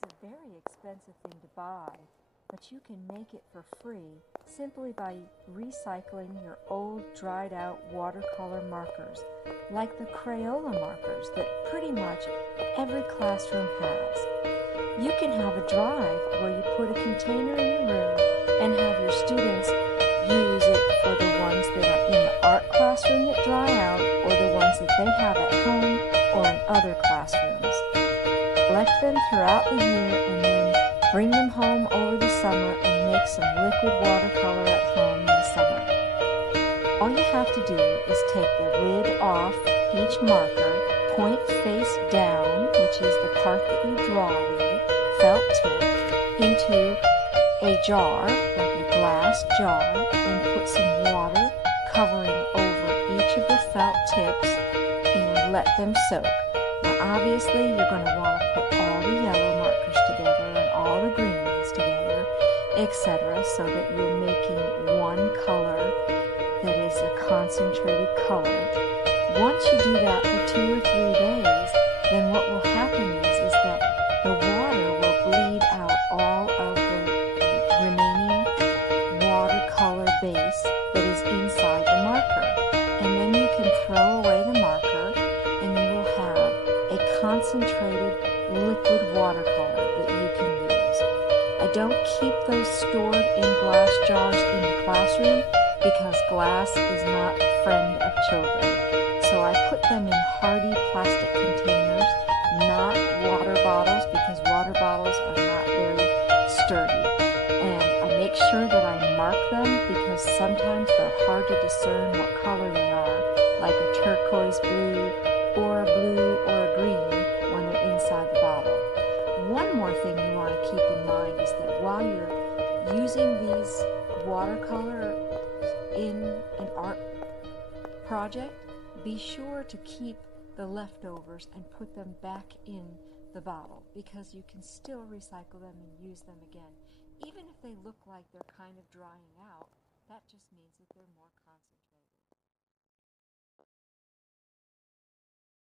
It's a very expensive thing to buy, but you can make it for free simply by recycling your old dried out watercolor markers, like the Crayola markers that pretty much every classroom has. You can have a drive where you put a container in your room and have your students use it for the ones that are in the art classroom that dry out or the ones that they have at home or in other classrooms. Collect them throughout the year and then bring them home over the summer and make some liquid watercolor at home in the summer. All you have to do is take the lid off each marker, point face down, which is the part that you draw with, felt tip, into a jar, like a glass jar, and put some water covering over each of the felt tips and let them soak. Now obviously you're going to want to put all the yellow markers together and all the green ones together, etc., so that you're making one color that is a concentrated color. Once you do that for 2 or 3 days, then what will happen is that the water will bleed out all of the remaining watercolor base that is inside the marker. And then you can throw away the marker and you will have a concentrated liquid watercolor that you can use. I don't keep those stored in glass jars in the classroom because glass is not a friend of children. So I put them in hardy plastic containers, not water bottles, because water bottles are not very sturdy. And I make sure that I mark them because sometimes they're hard to discern what color they are, like a turquoise blue or a blue or a green when they're inside the bottle. One more thing you want to keep in mind is that while you're using these watercolor in an art project, be sure to keep the leftovers and put them back in the bottle because you can still recycle them and use them again. Even if they look like they're kind of drying out, that just means that they're more concentrated.